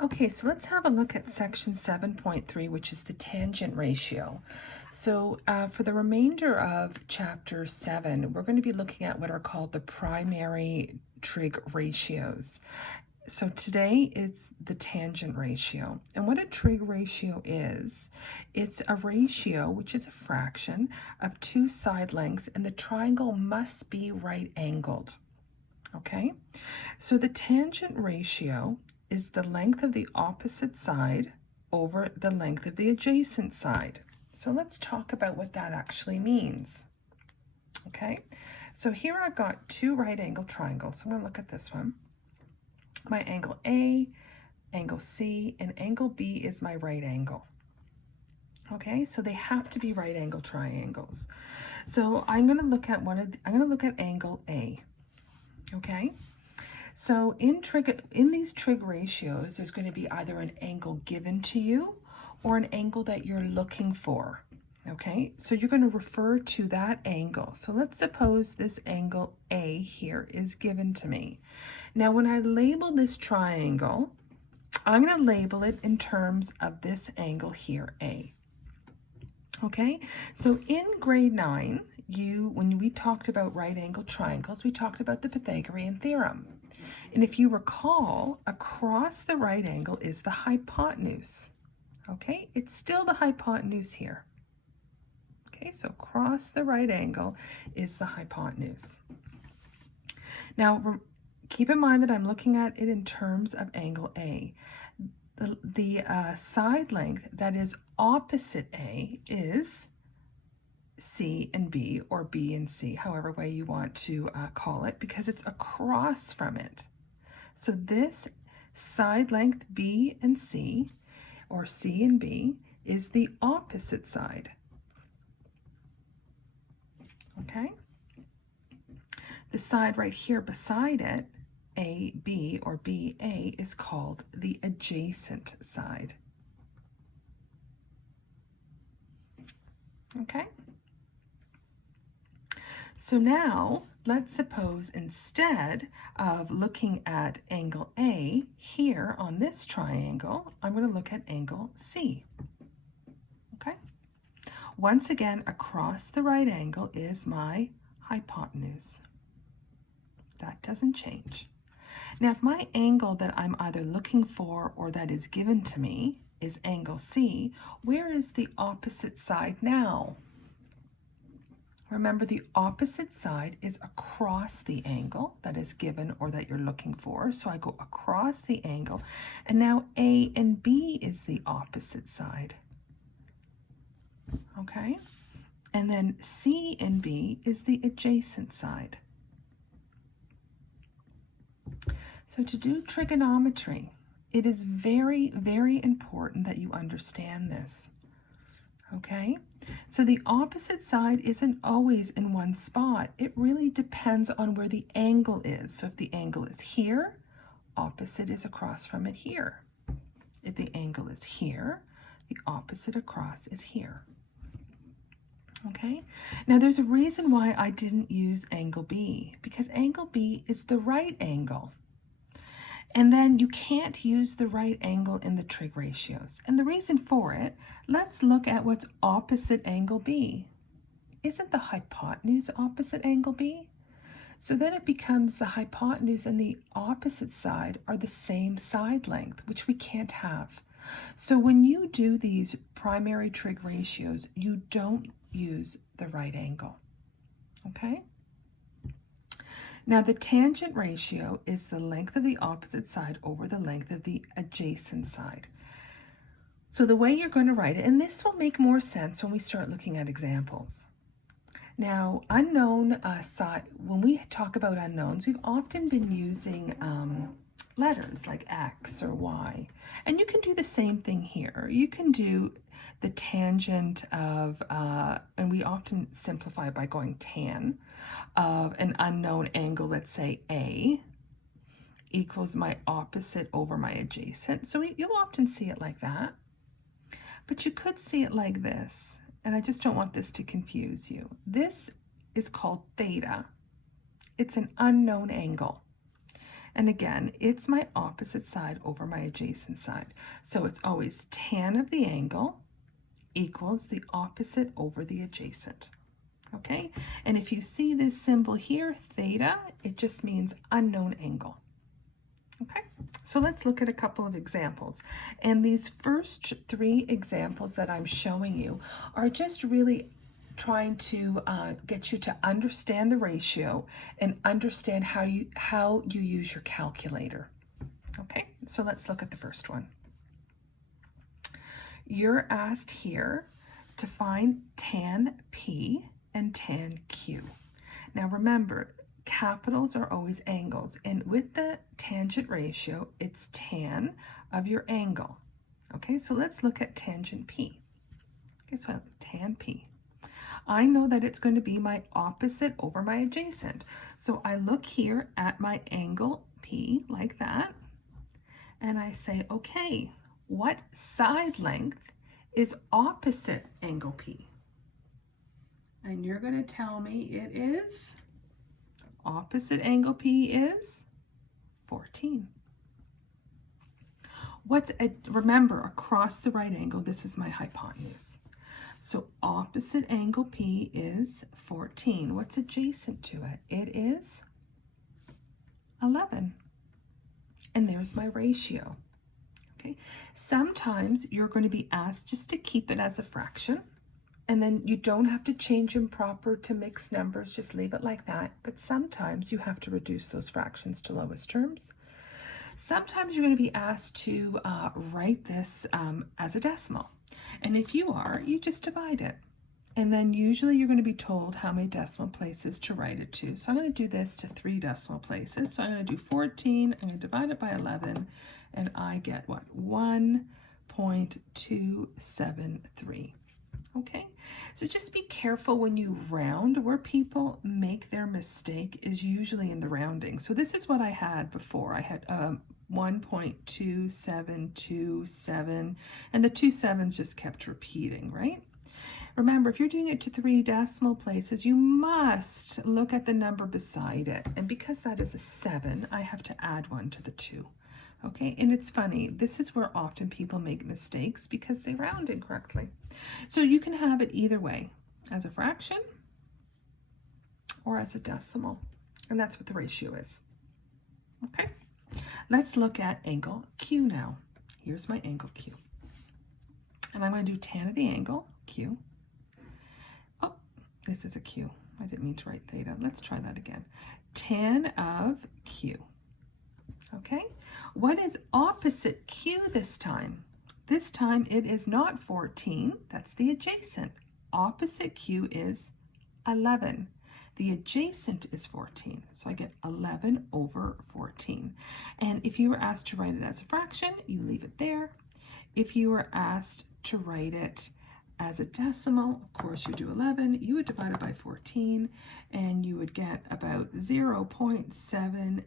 Okay, so let's have a look at section 7.3, which is the tangent ratio. So for the remainder of chapter 7, we're going to be looking at what are called the primary trig ratios. So today it's the tangent ratio. And what a trig ratio is, it's a ratio, which is a fraction, of two side lengths, and the triangle must be right angled. Okay, so the tangent ratio is the length of the opposite side over the length of the adjacent side. So let's talk about what that actually means. Okay, so here I've got two right angle triangles. So I'm going to look at this one. My angle A, angle C, and angle B is my right angle. Okay, so they have to be right angle triangles. So I'm going to look at angle A. Okay, so in these trig ratios, there's going to be either an angle given to you or an angle that you're looking for. Okay, so you're going to refer to that angle. So let's suppose this angle A here is given to me. Now, when I label this triangle, I'm going to label it in terms of this angle here, A. Okay, so in grade 9, when we talked about right angle triangles, we talked about the Pythagorean theorem. And if you recall, across the right angle is the hypotenuse. Okay, it's still the hypotenuse here. Okay, so across the right angle is the hypotenuse. Now, keep in mind that I'm looking at it in terms of angle A. The side length that is opposite A is C and B, or B and C, however way you want to call it, because it's across from it. So this side length B and C, or C and B, is the opposite side. Okay? The side right here beside it, AB or BA, is called the adjacent side. Okay? So now, let's suppose instead of looking at angle A here on this triangle, I'm going to look at angle C. Okay? Once again, across the right angle is my hypotenuse. That doesn't change. Now, if my angle that I'm either looking for or that is given to me is angle C, where is the opposite side now? Remember, the opposite side is across the angle that is given or that you're looking for. So I go across the angle, and now A and B is the opposite side. Okay? And then C and B is the adjacent side. So to do trigonometry, it is very, very important that you understand this. Okay? So the opposite side isn't always in one spot. It really depends on where the angle is. So if the angle is here, opposite is across from it here. If the angle is here, the opposite across is here. Okay? Now there's a reason why I didn't use angle B, because angle B is the right angle. And then you can't use the right angle in the trig ratios. And the reason for it, let's look at what's opposite angle B. Isn't the hypotenuse opposite angle B? So then it becomes the hypotenuse and the opposite side are the same side length, which we can't have. So when you do these primary trig ratios, you don't use the right angle. Okay? Now the tangent ratio is the length of the opposite side over the length of the adjacent side. So the way you're going to write it, and this will make more sense when we start looking at examples. Now, unknown side, when we talk about unknowns, we've often been using letters like X or Y. And you can do the same thing here. You can do the tangent of, and we often simplify by going tan, of an unknown angle, let's say A, equals my opposite over my adjacent. So you'll often see it like that. But you could see it like this, and I just don't want this to confuse you. This is called theta. It's an unknown angle. And again, it's my opposite side over my adjacent side. So it's always tan of the angle equals the opposite over the adjacent. Okay, and if you see this symbol here, theta, it just means unknown angle. Okay, so let's look at a couple of examples. And these first three examples that I'm showing you are just really trying to get you to understand the ratio and understand how you use your calculator. Okay, so let's look at the first one. You're asked here to find tan P and tan Q. Now remember, capitals are always angles, and with the tangent ratio, it's tan of your angle. Okay, so let's look at tangent P. Okay, so tan P. I know that it's going to be my opposite over my adjacent. So I look here at my angle P like that, and I say, okay, what side length is opposite angle P? And you're going to tell me it is, opposite angle P is 14. Remember, across the right angle, this is my hypotenuse. So opposite angle P is 14. What's adjacent to it? It is 11. And there's my ratio. Okay. Sometimes you're going to be asked just to keep it as a fraction, and then you don't have to change them proper to mixed numbers, just leave it like that. But sometimes you have to reduce those fractions to lowest terms. Sometimes you're going to be asked to write this as a decimal. And if you are, you just divide it. And then usually you're going to be told how many decimal places to write it to. So I'm going to do this to 3 decimal places. So I'm going to do 14, I'm going to divide it by 11, and I get what? 1.273. Okay, so just be careful when you round. Where people make their mistake is usually in the rounding. So this is what I had before. I had 1.2727, and the 2 sevens just kept repeating, right? Remember, if you're doing it to 3 decimal places, you must look at the number beside it. And because that is a 7, I have to add 1 to the 2. Okay, and it's funny, this is where often people make mistakes because they round incorrectly. So you can have it either way, as a fraction or as a decimal, and that's what the ratio is. Okay, let's look at angle Q now. Here's my angle Q. And I'm going to do tan of the angle, Q. Oh, this is a Q. I didn't mean to write theta. Let's try that again. Tan of Q. Okay, what is opposite Q this time? This time it is not 14, that's the adjacent. Opposite Q is 11. The adjacent is 14, so I get 11 over 14. And if you were asked to write it as a fraction, you leave it there. If you were asked to write it as a decimal, of course you do 11, you would divide it by 14, and you would get about 0.789.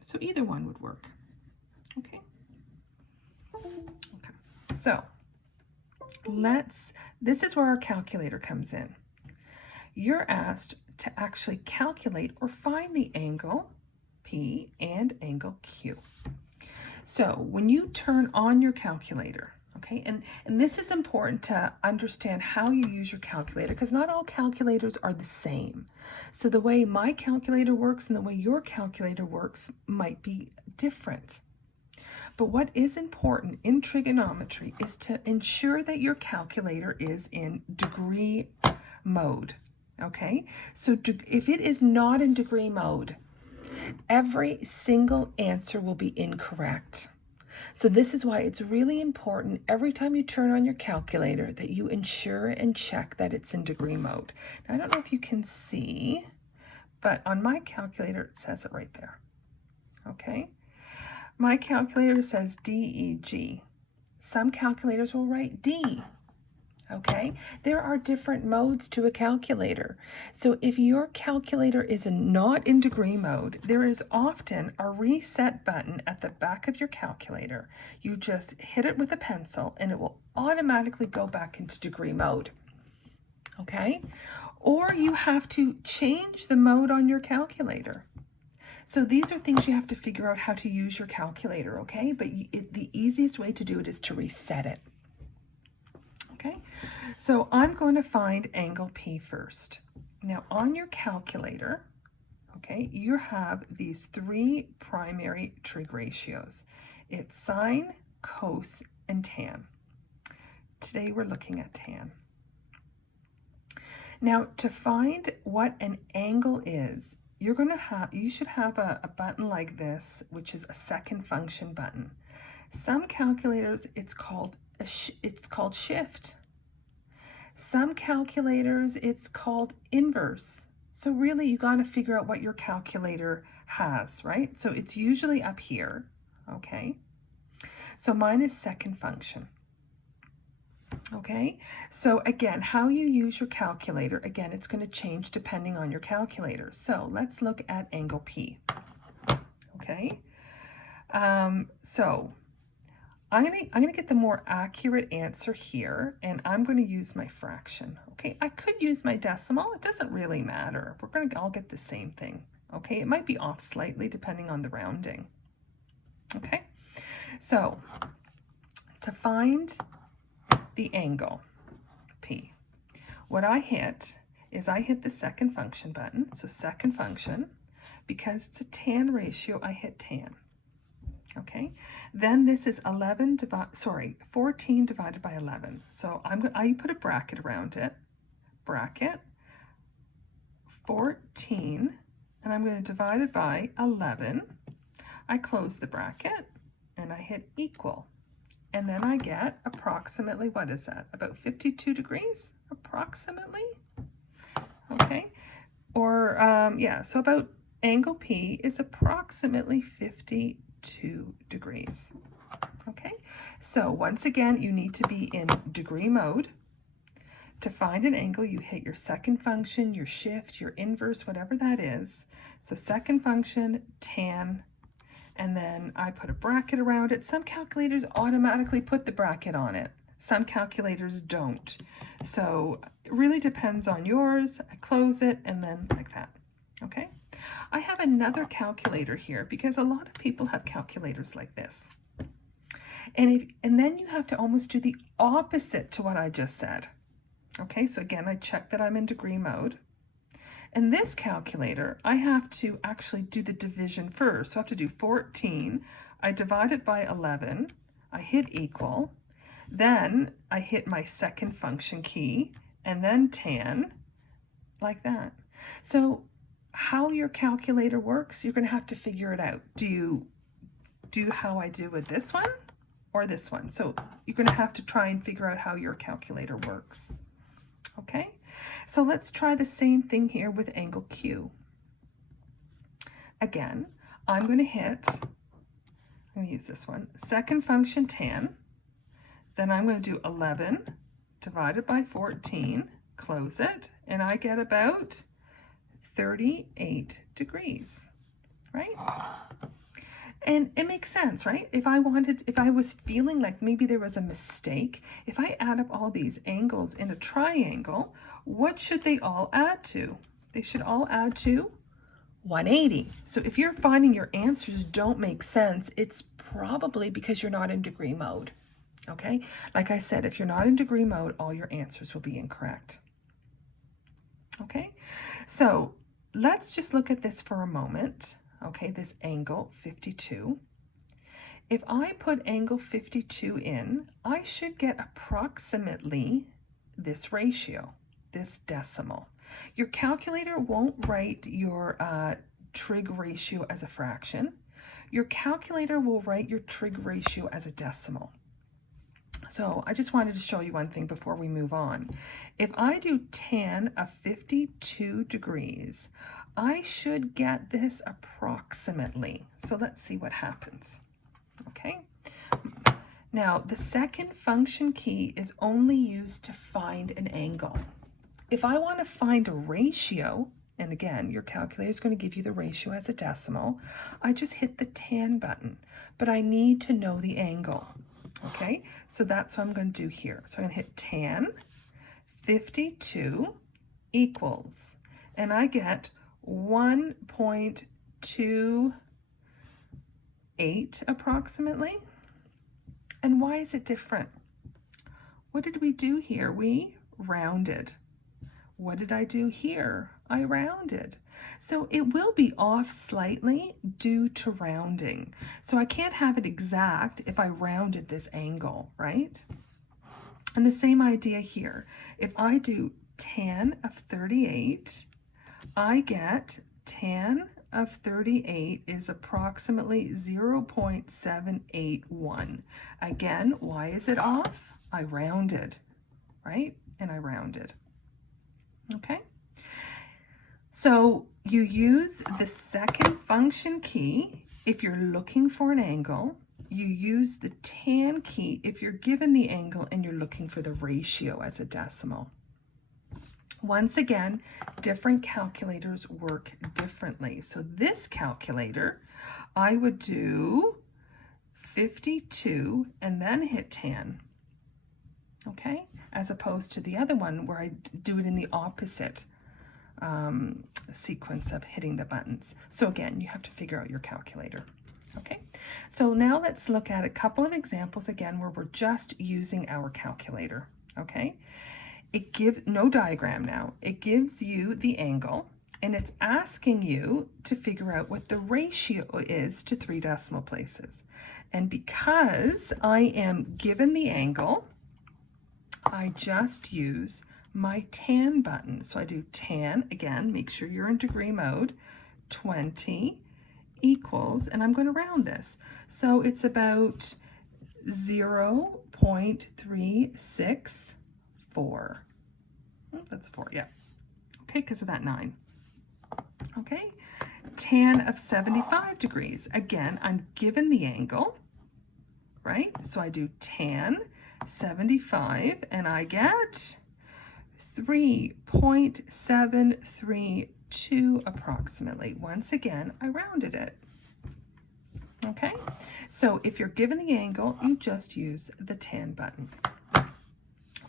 So either one would work. Okay. Okay. So this is where our calculator comes in. You're asked to actually calculate or find the angle P and angle Q. So when you turn on your calculator, okay, and this is important to understand how you use your calculator, because not all calculators are the same. So the way my calculator works and the way your calculator works might be different. But what is important in trigonometry is to ensure that your calculator is in degree mode, okay? So if it is not in degree mode, every single answer will be incorrect. So this is why it's really important every time you turn on your calculator that you ensure and check that it's in degree mode. Now, I don't know if you can see, but on my calculator, it says it right there. Okay? My calculator says DEG. Some calculators will write D. Okay? There are different modes to a calculator. So if your calculator is not in degree mode, there is often a reset button at the back of your calculator. You just hit it with a pencil and it will automatically go back into degree mode. Okay? Or you have to change the mode on your calculator. So these are things you have to figure out how to use your calculator, okay? But the easiest way to do it is to reset it. Okay, so I'm going to find angle P first. Now on your calculator, okay, you have these three primary trig ratios. It's sine, cos, and tan. Today we're looking at tan. Now to find what an angle is, you should have a button like this, which is a second function button. Some calculators it's called shift. Some calculators it's called inverse. So really you got to figure out what your calculator has, right? So it's usually up here, okay? So mine is second function. Okay, so again, how you use your calculator, again, it's going to change depending on your calculator. So let's look at angle P. Okay, so I'm gonna get the more accurate answer here, and I'm going to use my fraction. Okay, I could use my decimal. It doesn't really matter. We're going to all get the same thing. Okay, it might be off slightly depending on the rounding. Okay, so to find the angle P, what I hit is I hit the second function button. So second function, because it's a tan ratio, I hit tan. Okay, then this is 14 divided by 11. So I put a bracket around it, bracket 14, and I'm going to divide it by 11. I close the bracket and I hit equal. And then I get approximately, what is that? About 52 degrees, approximately. Okay, or yeah, so about angle P is approximately 52 degrees. Okay, so once again, you need to be in degree mode. To find an angle, you hit your second function, your shift, your inverse, whatever that is. So second function, tan, and then I put a bracket around it. Some calculators automatically put the bracket on it. Some calculators don't. So it really depends on yours. I close it and then like that, okay? I have another calculator here because a lot of people have calculators like this. And then you have to almost do the opposite to what I just said. Okay, so again, I check that I'm in degree mode. In this calculator, I have to actually do the division first. So I have to do 14. I divide it by 11. I hit equal. Then I hit my second function key, and then tan, like that. So how your calculator works, you're going to have to figure it out. Do you do how I do with this one or this one? So you're going to have to try and figure out how your calculator works. Okay, so let's try the same thing here with angle Q. Again, I'm going to use this one, second function tan, then I'm going to do 11 divided by 14, close it, and I get about 38 degrees, right? And it makes sense, right? If I was feeling like maybe there was a mistake, if I add up all these angles in a triangle, what should they all add to? They should all add to 180. So if you're finding your answers don't make sense, it's probably because you're not in degree mode, okay? Like I said, if you're not in degree mode, all your answers will be incorrect, okay? So let's just look at this for a moment. Okay, this angle 52. If I put angle 52 in, I should get approximately this ratio, this decimal. Your calculator won't write your trig ratio as a fraction. Your calculator will write your trig ratio as a decimal. So I just wanted to show you one thing before we move on. If I do tan of 52 degrees, I should get this approximately. So let's see what happens. Okay. Now, the second function key is only used to find an angle. If I want to find a ratio, and again, your calculator is going to give you the ratio as a decimal, I just hit the tan button, but I need to know the angle. Okay, so that's what I'm going to do here. So I'm going to hit tan 52 equals, and I get 1.2 0.28 approximately. And why is it different? What did we do here? We rounded. What did I do here? I rounded. So it will be off slightly due to rounding. So I can't have it exact if I rounded this angle, right? And the same idea here. If I do tan of 38, I get tan of 38 is approximately 0.781. Again, why is it off? I rounded, right? And I rounded. Okay? So you use the second function key if you're looking for an angle. You use the tan key if you're given the angle and you're looking for the ratio as a decimal. Once again, different calculators work differently. So this calculator, I would do 52 and then hit tan, okay? As opposed to the other one where I do it in the opposite sequence of hitting the buttons. So again, you have to figure out your calculator. Okay, so now let's look at a couple of examples again where we're just using our calculator. Okay, it gives no diagram now. It gives you the angle and it's asking you to figure out what the ratio is to 3 decimal places. And because I am given the angle, I just use my tan button. So I do tan, again, make sure you're in degree mode, 20 equals, and I'm going to round this. So it's about 0.364. That's 4, yeah. Okay, because of that 9. Okay, tan of 75 degrees. Again, I'm given the angle, right? So I do tan 75, and I get 3.732 approximately. Once again, I rounded it. Okay, so if you're given the angle, you just use the tan button.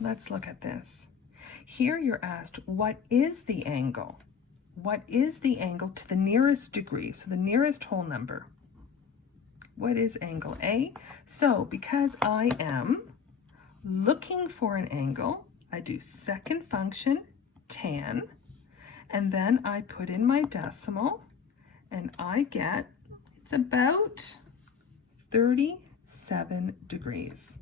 Let's look at this. Here you're asked, what is the angle? What is the angle to the nearest degree? So the nearest whole number. What is angle A? So because I am looking for an angle, I do second function, tan, and then I put in my decimal, and I get, it's about 37 degrees.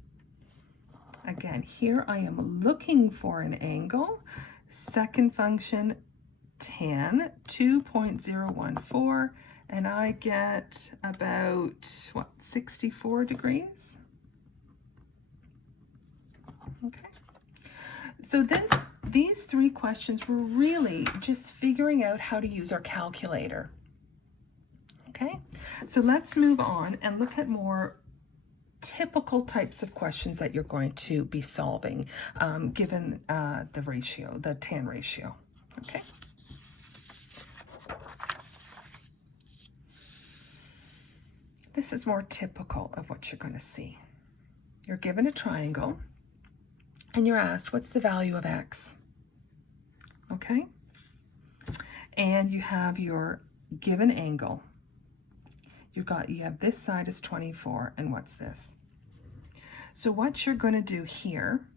Again, here I am looking for an angle, second function, tan, 2.014, and I get about, 64 degrees? Okay. So these 3 questions were really just figuring out how to use our calculator. Okay, so let's move on and look at more typical types of questions that you're going to be solving given the ratio, the tan ratio. Okay. This is more typical of what you're going to see. You're given a triangle and you're asked, what's the value of x? Okay? And you have your given angle. You have this side is 24, and what's this? So what you're going to do here,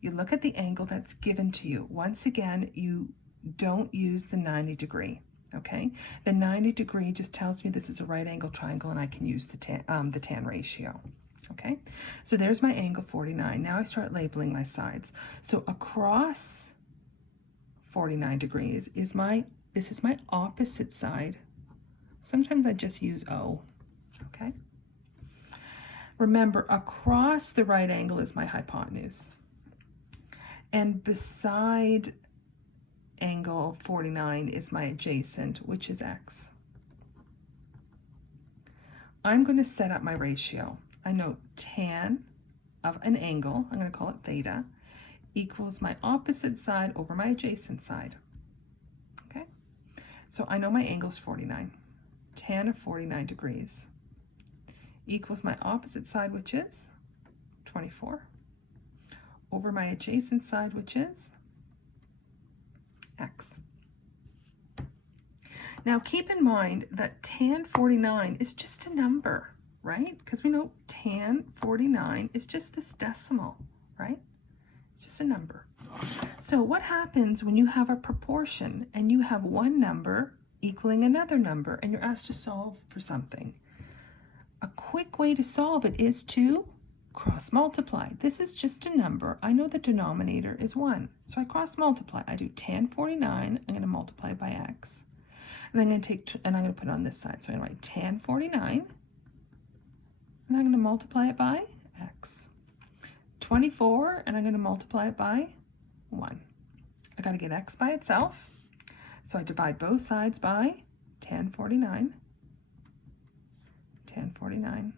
you look at the angle that's given to you. Once again, you don't use the 90 degree, okay? The 90 degree just tells me this is a right angle triangle and I can use the tan ratio. Okay, so there's my angle 49. Now I start labeling my sides. So across 49 degrees is this is my opposite side. Sometimes I just use O, okay? Remember, across the right angle is my hypotenuse. And beside angle 49 is my adjacent, which is x. I'm going to set up my ratio. I know tan of an angle, I'm going to call it theta, equals my opposite side over my adjacent side. Okay, so I know my angle is 49. Tan of 49 degrees equals my opposite side, which is 24, over my adjacent side, which is x. Now keep in mind that tan 49 is just a number, right? Because we know tan 49 is just this decimal, right? It's just a number. So what happens when you have a proportion and you have one number equaling another number and you're asked to solve for something? A quick way to solve it is to cross multiply. This is just a number. I know the denominator is 1. So I cross multiply. I do tan 49. I'm going to multiply by x. And I'm going to take, and I'm going to put it on this side. So I'm going to write tan 49. And I'm going to multiply it by x. 24, and I'm going to multiply it by 1. I got to get x by itself. So I divide both sides by tan 49. Tan 49.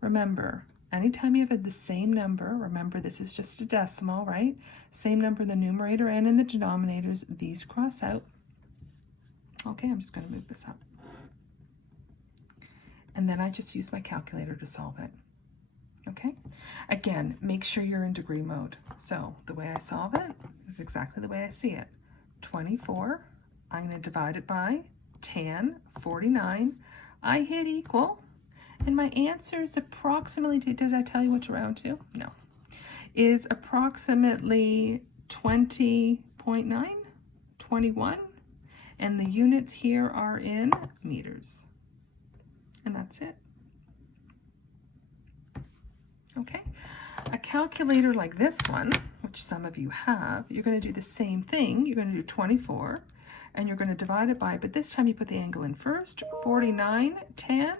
Remember, anytime you have the same number, remember this is just a decimal, right? Same number in the numerator and in the denominators, these cross out. Okay, I'm just going to move this up. And then I just use my calculator to solve it. Okay? Again, make sure you're in degree mode. So the way I solve it is exactly the way I see it. 24, I'm going to divide it by tan 49. I hit equal. And my answer is approximately, did I tell you what to round to? No. Is approximately 20.9, 21. And the units here are in meters. And that's it. Okay. A calculator like this one, which some of you have, you're going to do the same thing. You're going to do 24, and you're going to divide it by, but this time you put the angle in first, 49 tan.